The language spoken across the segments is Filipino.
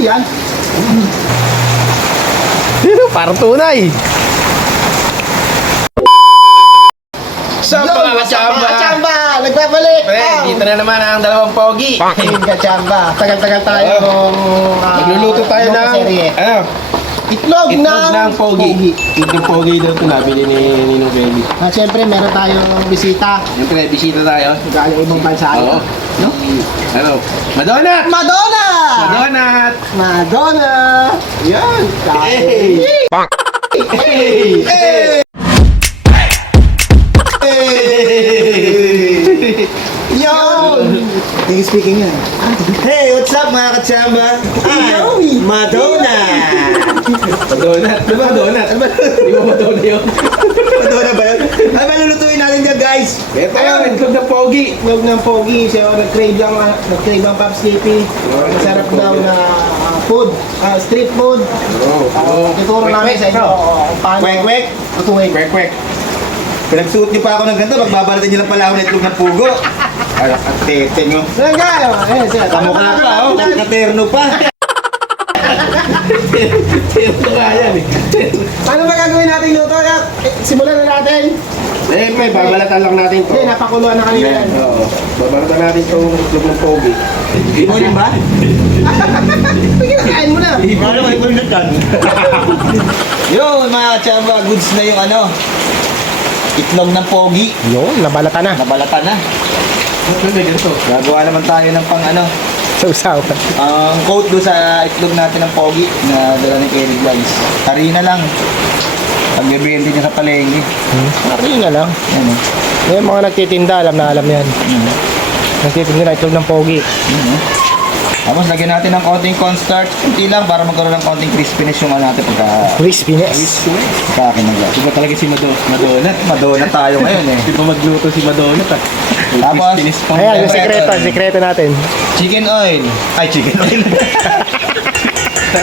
yan. Parang tunay. Sa mga kachamba! Nagbabalik! Pre, dito na naman ang dalawang pogi. Team Kachamba. Tagal-tagal tayo nung... Magluluto tayo ng... Ano? Itlog ng pogi. Itlog pogi daw ito nabili ni Ninong Kelly. Siyempre, meron tayong bisita. Siyempre, bisita tayo. Galing ibang bansa. Oo. No? Ano? Madonna! Madonna! Madonna! Madonna! Yan! Hey! Hey! Hey! Yun! Tingin speaking yan. Hey, what's up mga kachamba? I'm Madonna! Madonna? Ano ba Madonna? Di ba Madonna yun? Madonna ba yun? Ano ba lulutuin natin dyan guys? Ito yun, itlog ng pogi. Itlog ng pogi. Siya nag-crave ang Pops Skippy. Masarap daw na food. Street food. Ituro namin sa inyo kung paano. Kwek-kwek? Tutuwing. Kwek-kwek. Pinagsuot niyo pa ako ng ganito, magbabalitan niyo lang pala ako ng itlog ng pugo. Ay, at tete nyo. Saan ka? Siya. Kamukha pa, oh. Nakaterno pa. Ito nga yan eh. Ano ba gagawin natin luto? Simulan na natin. Eh, may babalatan lang natin to. Hindi, napakuluan na kanina yan. Oo. Babalatan natin itong itlog ng pogi. Mo rin ba? Kain mo na. Ano ba yung paglutan? Yo, mga kachamba, goods na yung ano. Itlog ng pogi. Yun, nabalata na. Nabalatan na. Ano ba ganito? Gagawa naman tayo ng pang ano. Sausawan. Ang coat doon sa itlog natin ng pogi na dala ni Kelly Vlogs. Harina lang. Pag-ibigyan niya sa palengke. Marina lang. Yan o. Yung mga nagtitinda, alam na alam yan. Nagtitinda na itlog ng pogi. Tapos lagyan natin ng konting cornstarch. Kunti lang para magkaroon ng konting crispiness yung ano natin pagka... Crispiness. Sa akin na guys. Iba talaga si Madonna. Madonna tayo ngayon eh. Di ba magluto si Madonna? Tapos, Ayan, yung sekreto natin. chicken oil. Ay, chicken oil.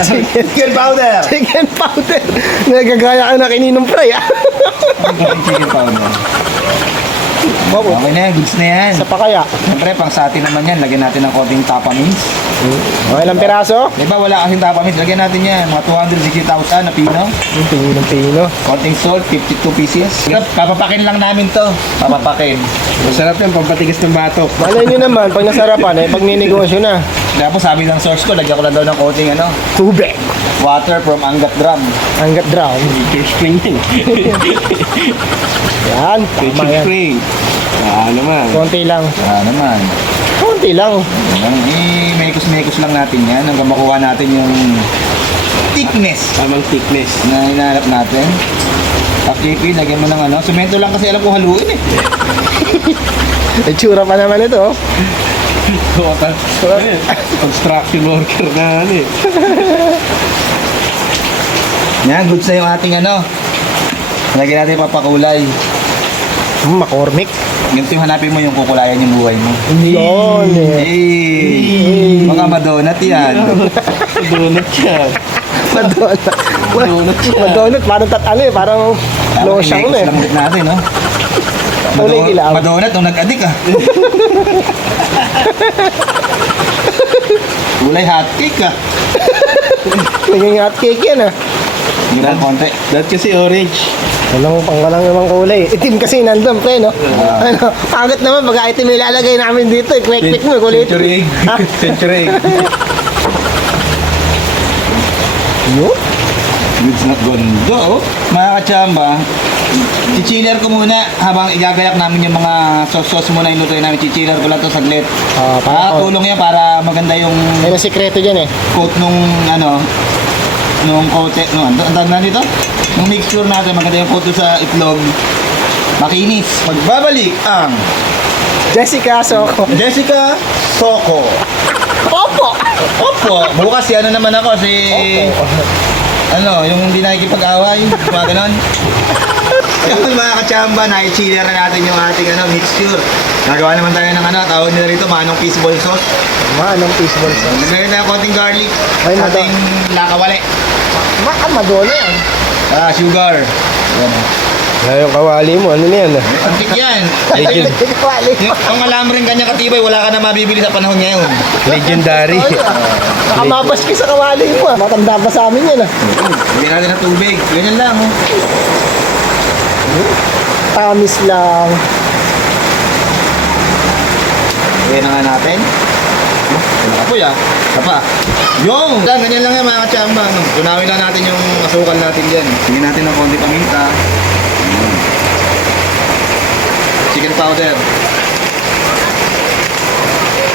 Chicken powder. Chicken powder. Nagagaya ka na kininong fry, ah. Chicken powder. Okay na yan, goods na yan. Sa pa kaya? Siyempre, pang sa atin naman yan, lagyan natin ng konting tapa mince. Okay lang piraso? Di ba wala kasing tapa mince, lagyan natin yan. Mga 260,000 na pino. Yung pino. Konting salt, 52 pieces. Papapakin lang namin to. Papapakin. Masarap yan, pampatigas ng batok. Malay nyo naman, pag nasarapan, eh, pag ninegosyo na. Tapos sabi ng source ko, lagyan ko lang daw ng konting ano, Tubig. water from Angat Drum. Hanggat drown. Nature spring yun. Yan, tama Nature yan. spring. Naman. Konti lang. Naman. Konti lang. Mekos-mekos lang natin yan hanggang makuha natin yung thickness Tamang thickness. na hinahanap natin. Pakipi, lagyan mo ng ano. Semento lang kasi alam ko haluin eh. Itsura pa naman ito. Construction worker na ano eh. Yan, goods na yung ating ano. Lagyan natin papakulay. McCormick. Ganito yung hanapin mo yung kukulayan yung buhay mo. Yun eh. Hey! Mga madonut yan. Donut yan. Madonut. Donut yan. Madonut. Parang ano eh. Parang losyang Mekos eh. lang ulit natin, no? Kulay ilaw. Madonut nung nag-addict ah. Kulay hotcake ah. Naging hotcake yan ah. Hindi lang konti. Dahil kasi orange. Walang panggalang namang kulay. Itim kasi nandun pre no. Ano, agad naman pag item ilalagay namin dito eh. Kwek-kwek mo kulay. Century egg. Ha? Century egg. Yun? Goods na gondo oh. Mga kachamba, chichiller ko muna habang igagayak namin yung mga sauce muna yung lutuin namin. Chichiller ko lang to saglit. Para Tulong yan para maganda yung may sikreto dyan eh. coat nung ano, nung coat, no, ang tanda dito? Nung mixture natin, maganda yung coat doon sa itlog. Makinis. Magbabalik ang Jessica Soco. Jessica Soco. Opo! Opo. Bukas si ano naman ako, si... Ano, yung hindi nakikipag-away, mga ganon. Yung mga kachamba, na-chiller na natin yung ating ano, mixture. Nagawa naman tayo ng ano, tawag nila rito, manong fishball sauce. Anong fishball sauce? Nagawin tayo konting garlic, Ay, ating lakawali. Madonna yan. Sugar. Yan. Yung kawali mo, ano na yan? Antik yan. Legend. Wali. Yung alam rin kanya katibay, wala ka na mabibili sa panahon ngayon. Legendary. Nakamapas ka sa kawali mo. Matanda pa sa amin yan ah. Bigyan natin ng tubig. Ganyan lang. Oh. Tamis lang. Bigyan na nga natin. Wala ka po ya. Isa pa. Yung! Ganyan lang yan mga kachamba. No? Tunawin lang natin yung asukal natin dyan. Bigyan natin ng konti paminta. Ayan. Chicken powder.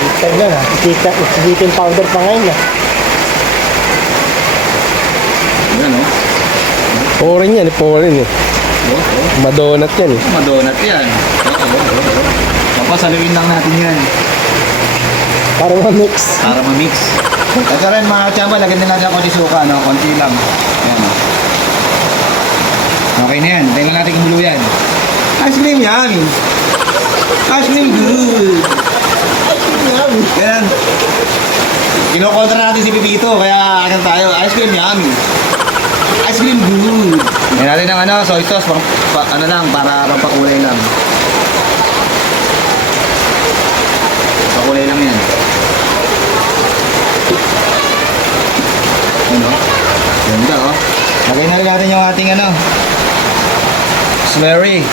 Kita na na. Chicken powder pa ngayon ah. Ayan o. Foreign yan, foreign eh. Madonat yan eh. Madonat yan. Tapos haluin lang natin yan. Para ma-mix. Para ma-mix. Ito rin mga kachamba, lagyan din natin ang konti suka, no? Konti lang. Ayan o. Okay na yan. Tingnan natin kung yan. Ice cream yummy. Ice cream good. Yan. Kinokontra natin si Pipito, kaya akan tayo. Ice cream yummy. Ice cream good. Yan natin ng ano, soy sauce, ano lang, para pakulay lang. Pakulay lang yan. Ano? Ganda oh. Lagay na rin natin yung ating ano, slurry.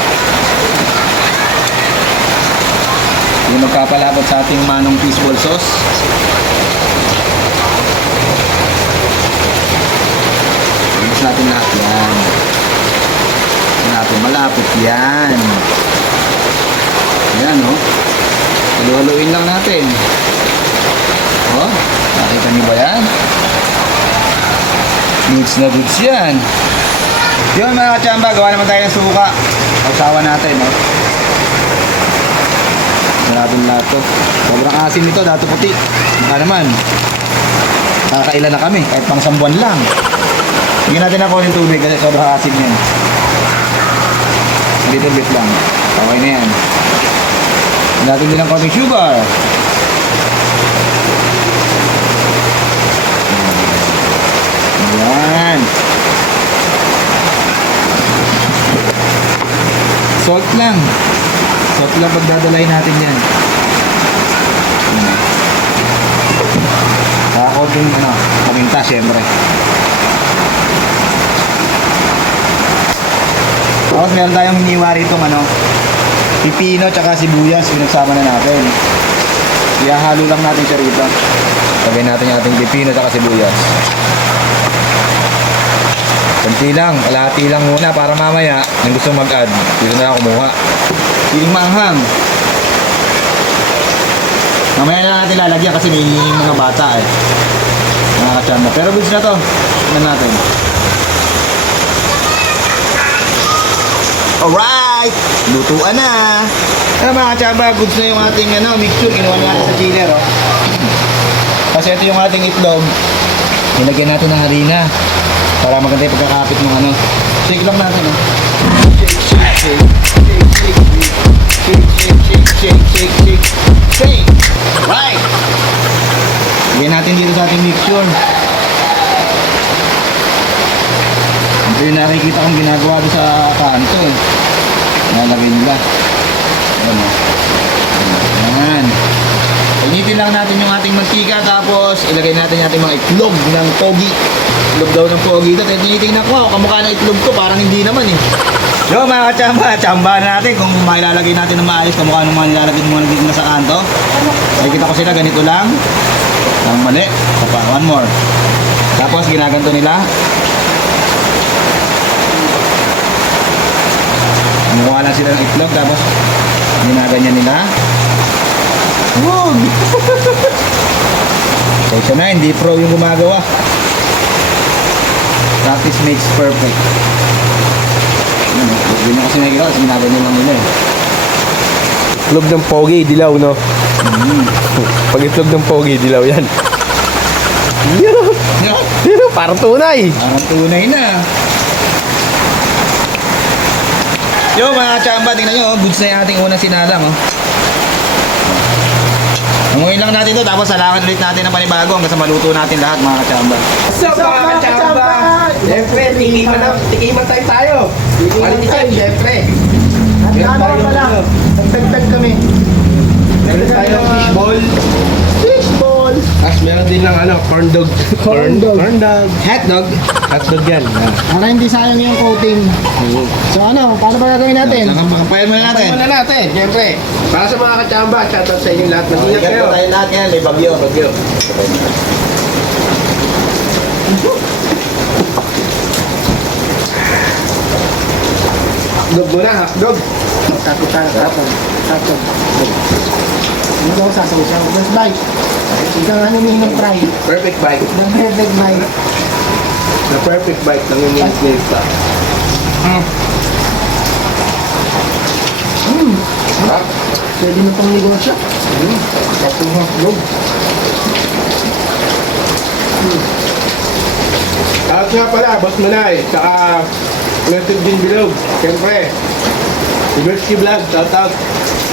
Yung magkapalapot sa ating manong fishball sauce. Mix natin lahat yan. Natin malapot yan. Ayan oh. Halu-haluin lang natin. Oh, nakita niyo ba yan? Goods na goods yan. Yun mga kachamba, gawa naman tayo ng suka. Pagsawa natin oh. Maraming lahat to. Sobrang asin nito, dato puti. Baka naman. Kakailan na kami, kahit pang sambuan lang. Bigyan natin ako ng tubig kasi sobrang asin yan. A little bit lang. Okay na yan. Bigyan natin din ng konting sugar. Ayan. Salt lang. Salt lang pagdadalay natin yan. Kakakonting ano, paminta syempre. Tapos meron tayong hiniwa rito ano, pipino tsaka sibuyas, pinagsama na natin. Ihahalo lang natin siya rito. Lagay natin yung ating pipino tsaka sibuyas. Kunti lang, kalahati lang muna para mamaya yung gusto mag-add, dito na lang kumuha. Piling maanghang. Mamaya na lang natin lalagyan kasi may mga bata eh. Mga kachamba. Pero goods na to. Tignan natin. Alright! Lutuan na! Ano mga kachamba, goods na yung ating ano, mixture. Kinuha natin sa chiller oh. Kasi ito yung ating itlog. Nilagyan natin ng harina. Para maganda yung pagkakapit ng ano. Shake lang natin oh. Shake! Right! Lagyan natin dito sa ating mixture. Ito yung nakikita kong ginagawa doon sa kanto eh. Nalagay nila. Ano? Ayan. Initin lang natin yung ating mantika tapos ilagay natin yung ating mga itlog ng pogi. Itlog daw ng pogi. At tinitingnan ko, kamukha ng itlog ko, parang hindi naman eh. Yo mga kachamba, chamba natin kung mailalagay natin ng maayos, kamukha ng mga nilalagay ng mga nagiging nasa kanto. Nakikita ko sila, ganito lang. Ang mali. Pa, one more. Tapos ginaganto nila. Kumuha lang sila ng itlog, tapos ginaganyan nila. Wag! Kaysa na, hindi pro yung gumagawa. Practice makes perfect. Hindi nyo kasi nakikita kasi ginaganyan lang nila eh. Itlog ng pogi, dilaw, no? Pag itlog ng pogi, dilaw yan. Yun, parang tunay. Parang tunay na. Yo mga chamba, tingnan nyo, goods na yung ating unang sinalang. Oh. Nanguhin lang natin to, tapos salangan ulit natin ng panibago hanggang sa maluto natin lahat mga kachamba. So mga kachamba, Siyempre, tikiman tayo. Quality check, siyempre. At ano ka pala, nagtagtag kami. Meron tayong fishball. Fishball! Tapos meron din ng corn dog. Corn dog. Corn dog. Hotdog. Hotdog yan. Para hindi sayang yung coating. So ano, paano ba gagawin natin? Nakapayan muna natin. Muna natin, siyempre. Para sa mga kachamba, shoutout sa inyo lahat. Mag-ingat kayo. Tayo lahat yan, may bagyo. Hotdog muna, hotdog. Tatog. Hindi ako sasaw-saw. Just bite. Ikaw nga humihin ng fry. Perfect bite. The perfect bite. The perfect bite ng inyong snake pa. Sarap. Pwede mo pang negosyo. Sarap ng hotdog. At nga pala, Boss Manay, saka Native din Bilog. Siyempre, si Berski Vlog, shoutout.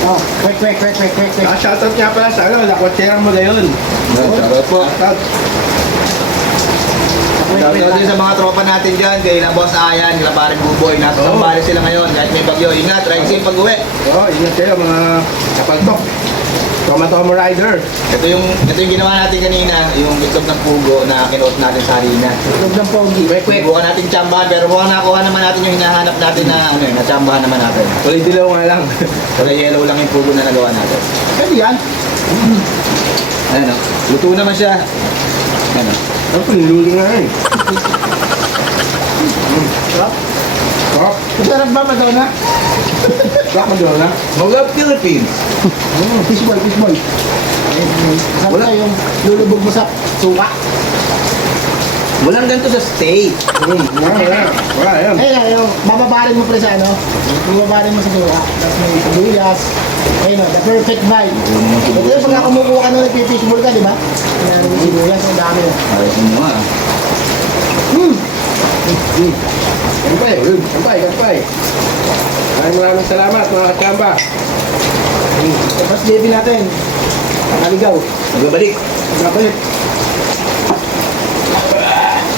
Oh, quick. Saka shoutout nga pala sa Lakwatsera mo ngayon. Shoutout po. Shoutout. Shoutout din sa mga tropa natin dyan, kay na Boss Ayan, kila Paring Buboy, nasa Sambales sila ngayon, kahit may bagyo. Ingat, ride safe pag-uwi. Oo, ingat kayo mga kapaltok. Tomo Rider. Ito yung ginawa natin kanina, yung itlog ng pugo na kinuot natin sa harina. Huwag ng pogi. Bukan natin tsambahan, pero mukhang nakuha naman natin yung hinahanap natin na na tsambahan naman natin. Tuloy dilaw nga lang. Wala yellow lang yung pugo na nagawa natin. Pwede yan. Ayan o, luto naman siya. Ayan o. Ano pa, niluli nga eh. Sarap. Sarap. Masarap ba, Madonna? Sarap Madonna. Mga Philippines! Fishball. Masarap na yung lulubog mo sa suka. Walang ganito sa steak. Wala yan. Yung bababarin mo pre sa bababarin mo sa suka. Tapos may sibuyas. Ayun the perfect bite. Ito yung pagka kumukuha ka nung nagpipishball ka, di ba? Yan, yung sibuyas, ang dami. Ayos mo nga. Kampay. Maraming salamat mga kachamba. Tapos baby natin. Nakaligaw. Magbabalik. Nagkapalit.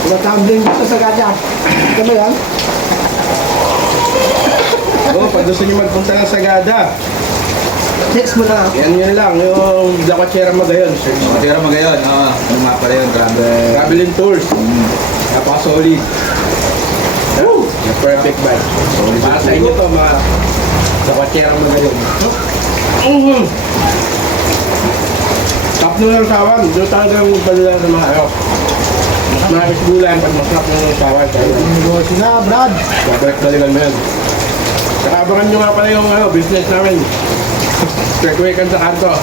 Tumatambling dito sa gacha. Ito ba yan? Pag gusto nyo magpunta ng Sagada, Text mo na. yan yun lang, yung Lakwatsera Magayon. Matira mo ngayon. Ano nga pala yun, grabe. Traveling tours. Napaka-solid. The perfect bite. Para sa inyo to, mga Lakwatsera Magayon. Top na lang sawan. Doon talagang pala sa mga mga isbulan pag masarap ng sawan. Negosyo na, Brad. Babalik daligan mo yan. Saka abangan nyo nga pala yung business namin. Kwek-kwekan sa kanto.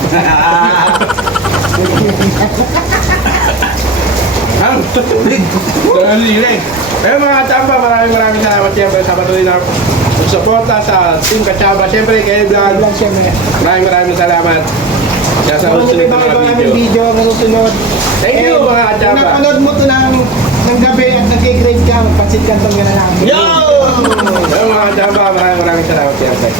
Ang lilig. Kaya mga kachamba, maraming salamat siyempre sa patuloy na suporta sa Team Kachamba. Siyempre kayo vlog. Vlog siya, may. Maraming salamat. Kaya sa Kung susunod may na mga mga namin video. video na susunod. Thank you mga Kung kachamba. napanood mo to ng gabi at nag-grade ka, magpansit kantong yan na lang. Yo! Kaya mga kachamba, maraming salamat siyempre.